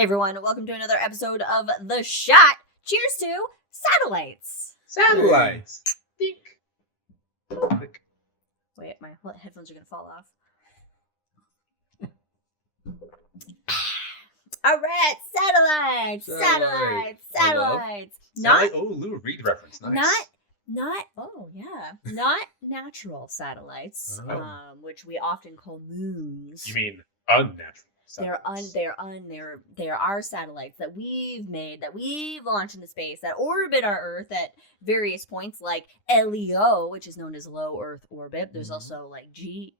Hey everyone, welcome to another episode of The Shot. Cheers to satellites. Satellites. Think. Wait, my headphones are going to fall off. All right, satellites. Not Lou Reed reference. Nice. Not natural satellites, which we often call moons. You mean unnatural? They're our satellites that we've made, that we've launched into space, that orbit our Earth at various points, like LEO, which is known as low Earth orbit. There's also like GEO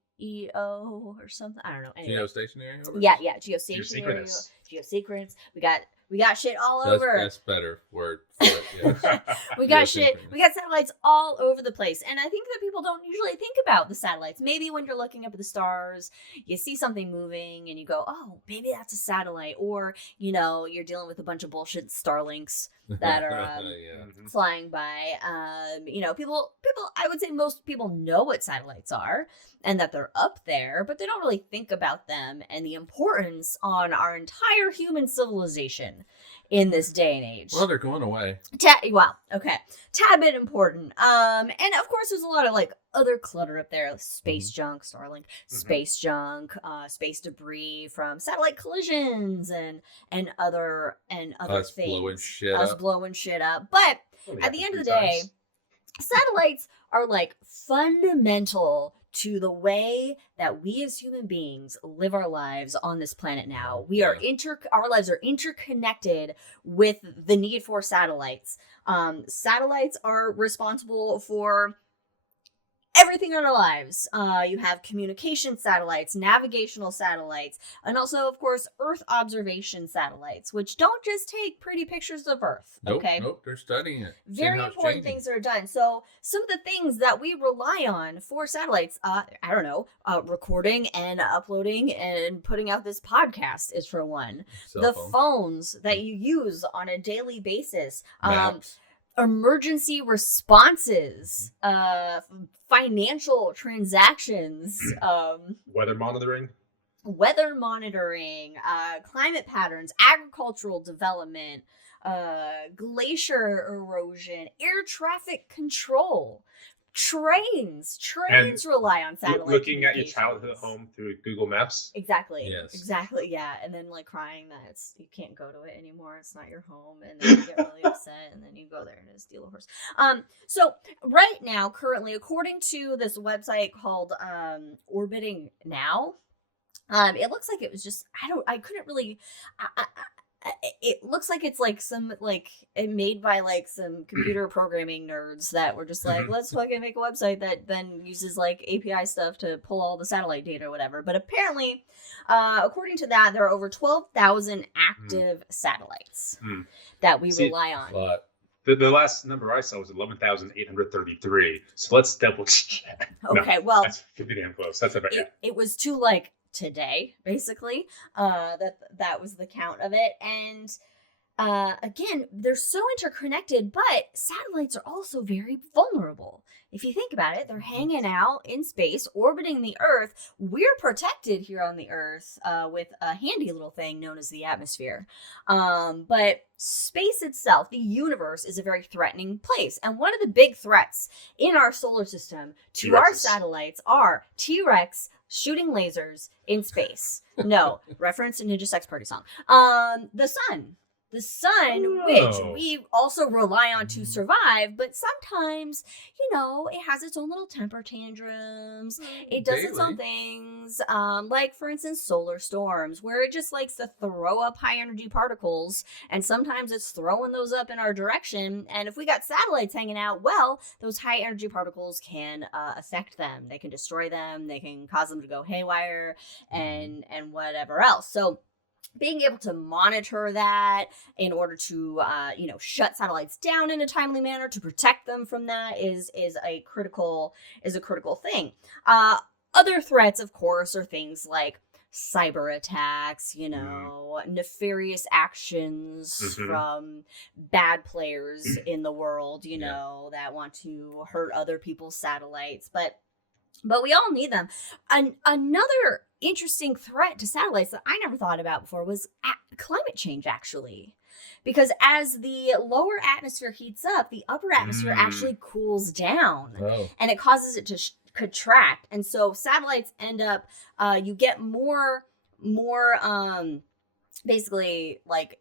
or something. I don't know. Anyway. Geostationary orbit? Yeah, geostationary. Geosynchronous. We got shit all over. That's better word for it. Yeah. We got satellites all over the place. And I think that people don't usually think about the satellites. Maybe when you're looking up at the stars, you see something moving and you go, oh, maybe that's a satellite. Or, you're dealing with a bunch of bullshit Starlinks that are flying by. People, I would say most people know what satellites are and that they're up there, but they don't really think about them and the importance on our entire human civilization in this day and age. Well, they're going away. Tad bit important. And of course, there's a lot of other clutter up there, like space junk, Starlink, space junk, space debris from satellite collisions, and other Us things. blowing shit up. But at the end of the day, satellites are fundamental to the way that we as human beings live our lives on this planet now. Our lives are interconnected with the need for satellites. Satellites are responsible for everything in our lives. You have communication satellites, navigational satellites, and also, of course, Earth observation satellites, which don't just take pretty pictures of Earth. Nope, they're studying it. Very important things that are done. So some of the things that we rely on for satellites, recording and uploading and putting out this podcast is for one. The phones that you use on a daily basis. Emergency responses, financial transactions, weather monitoring, climate patterns, agricultural development, glacier erosion, air traffic control. Trains rely on satellite. Looking at your childhood home through Google Maps. Exactly. Yes. Exactly. Yeah, and then crying that you can't go to it anymore. It's not your home, and then you get really upset, and then you go there and steal a horse. So right now, currently, according to this website called Orbiting Now, it looks like it was just I couldn't really. It looks like it's made by some computer programming nerds that were just let's fucking make a website that then uses API stuff to pull all the satellite data or whatever. But apparently, according to that, there are over 12,000 active satellites that we rely on. The last number I saw was 11,833. So let's double check. Okay, that's pretty damn close. That's about it was too today, basically. That was the count of it. And again, they're so interconnected, but satellites are also very vulnerable. If you think about it, they're hanging out in space, orbiting the Earth. We're protected here on the Earth with a handy little thing known as the atmosphere. But space itself, the universe, is a very threatening place. And one of the big threats in our solar system to our satellites are T-Rex shooting lasers in space. No, reference to Ninja Sex Party song. The sun. The sun, which we also rely on to survive, but sometimes, it has its own little temper tantrums. It does its own things, like, for instance, solar storms, where it just likes to throw up high-energy particles, and sometimes it's throwing those up in our direction, and if we got satellites hanging out, well, those high-energy particles can affect them. They can destroy them, they can cause them to go haywire, and whatever else. So being able to monitor that in order to, shut satellites down in a timely manner to protect them from that is a critical thing. Other threats, of course, are things like cyber attacks, nefarious actions from bad players in the world, that want to hurt other people's satellites. But but we all need them. Another interesting threat to satellites that I never thought about before was climate change, actually. Because as the lower atmosphere heats up, the upper atmosphere actually cools down. Oh. And it causes it to contract. And so satellites end up, you get more basically like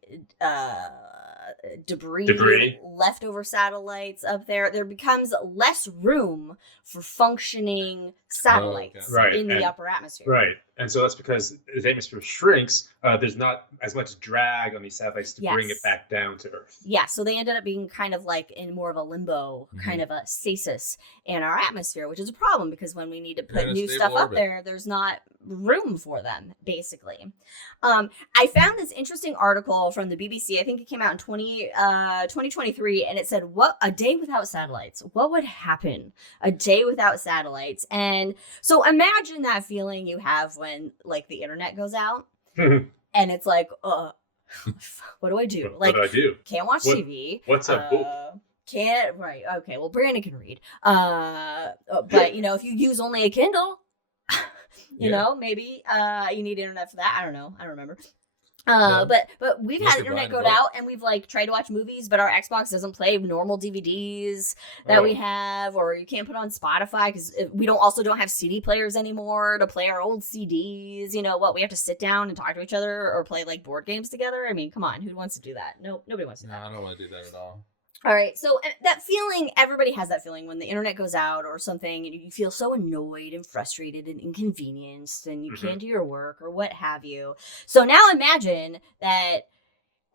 debris, leftover satellites up there. There becomes less room for functioning satellites in the upper atmosphere. Right. And so that's because as the atmosphere shrinks, there's not as much drag on these satellites to bring it back down to Earth. Yeah, so they ended up being kind of like in more of a limbo, kind of a stasis in our atmosphere, which is a problem because when we need to put new stuff up there, there's not room for them, basically. I found this interesting article from the BBC. I think it came out in 2023, and it said, "What a day without satellites. What would happen a day without satellites?" And so imagine that feeling you have when like the internet goes out and it's like, what do I do? Like, what do I do? Can't watch TV. What's a book? Can't, right. Okay. Well, Brandon can read. But if you use only a Kindle, you know, maybe you need internet for that. I don't know. I don't remember. But we've had internet go out and we've like tried to watch movies, but our Xbox doesn't play normal DVDs that we have, or you can't put on Spotify because we don't have CD players anymore to play our old CDs. You know what? We have to sit down and talk to each other or play like board games together. I mean, come on, who wants to do that? No, nobody wants to do that. No, I don't want to do that at all. All right, so that feeling, everybody has that feeling when the internet goes out or something, and you feel so annoyed and frustrated and inconvenienced, and you can't do your work or what have you. So now imagine that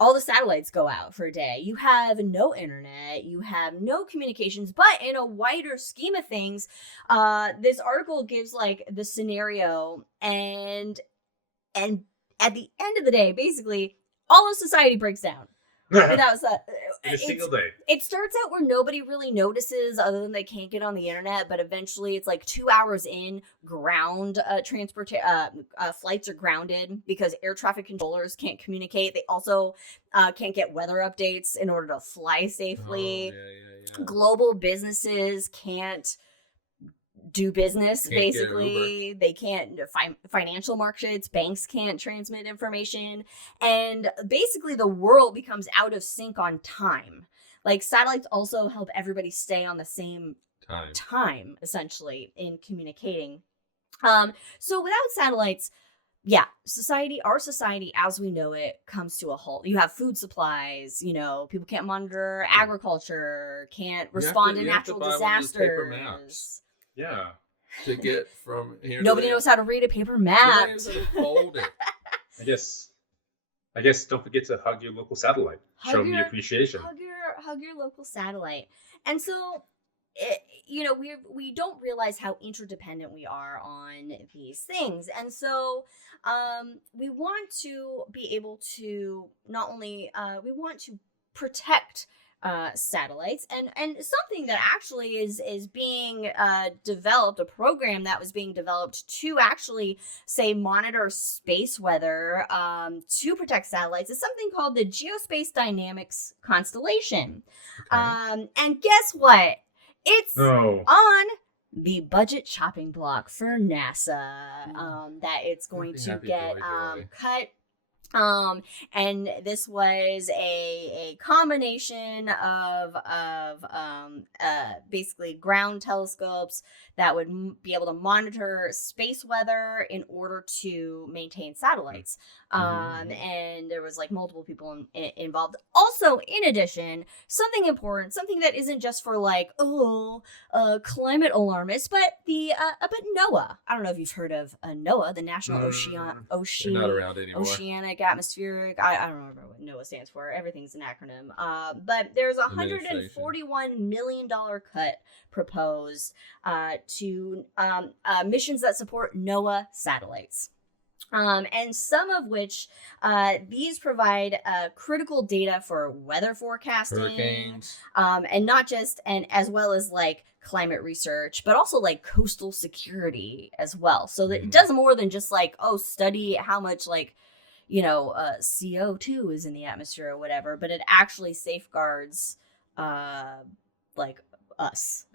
all the satellites go out for a day. You have no internet, you have no communications, but in a wider scheme of things, this article gives like the scenario, and at the end of the day, basically, all of society breaks down. Without in a single day. It starts out where nobody really notices other than they can't get on the internet, but eventually it's like 2 hours in, ground flights are grounded because air traffic controllers can't communicate. They also can't get weather updates in order to fly safely. Global businesses can't do business, basically. They can't, financial markets, banks can't transmit information, and basically the world becomes out of sync on time. Like satellites also help everybody stay on the same time essentially in communicating. So without satellites, our society as we know it comes to a halt. You have food supplies, people can't monitor agriculture, can't respond to natural disasters. Yeah. To get from here. Nobody knows how to read a paper map. Fold it. I guess don't forget to hug your local satellite. Show them your appreciation. Hug your local satellite. And so, we don't realize how interdependent we are on these things. And so, we want to be able to not only, we want to protect satellites, and something that actually is being developed, a program that was being developed to actually monitor space weather to protect satellites is something called the Geospace Dynamics Constellation. And guess what? It's on the budget chopping block for NASA, that it's going to get cut. And this was a combination of basically ground telescopes that would be able to monitor space weather in order to maintain satellites. And there was like multiple people involved. Also, in addition, something important, something that isn't just for like, climate alarmists, but but NOAA. I don't know if you've heard of NOAA, the National not around anymore. Oceanic Atmospheric. I don't remember what NOAA stands for. Everything's an acronym. But there's a $141 million cut proposed to missions that support NOAA satellites. And some of which these provide critical data for weather forecasting, hurricanes, and not just, and as well as like climate research, but also like coastal security as well. So that it does more than just like, study how much like, CO2 is in the atmosphere or whatever, but it actually safeguards like us.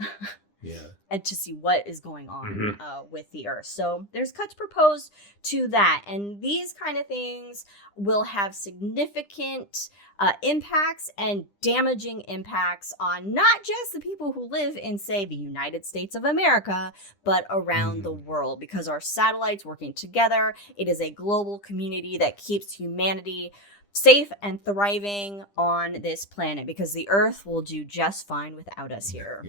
and to see what is going on with the Earth. So there's cuts proposed to that. And these kind of things will have significant impacts and damaging impacts on not just the people who live in, say, the United States of America, but around the world, because our satellites working together, it is a global community that keeps humanity safe and thriving on this planet, because the Earth will do just fine without us here.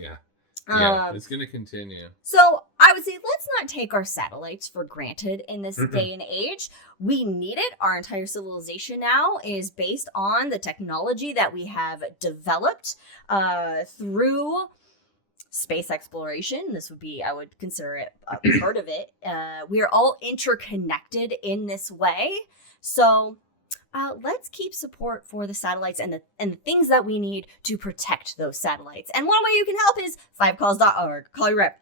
It's going to continue. So I would say let's not take our satellites for granted in this day and age. We need it. Our entire civilization now is based on the technology that we have developed through space exploration. This would be, I would consider it a part of it. We are all interconnected in this way. So let's keep support for the satellites and the things that we need to protect those satellites. And one way you can help is 5calls.org. Call your rep.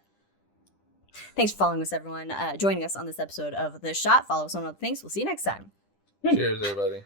Thanks for following us, everyone. Joining us on this episode of The Shot. Follow us on other things. We'll see you next time. Cheers, everybody.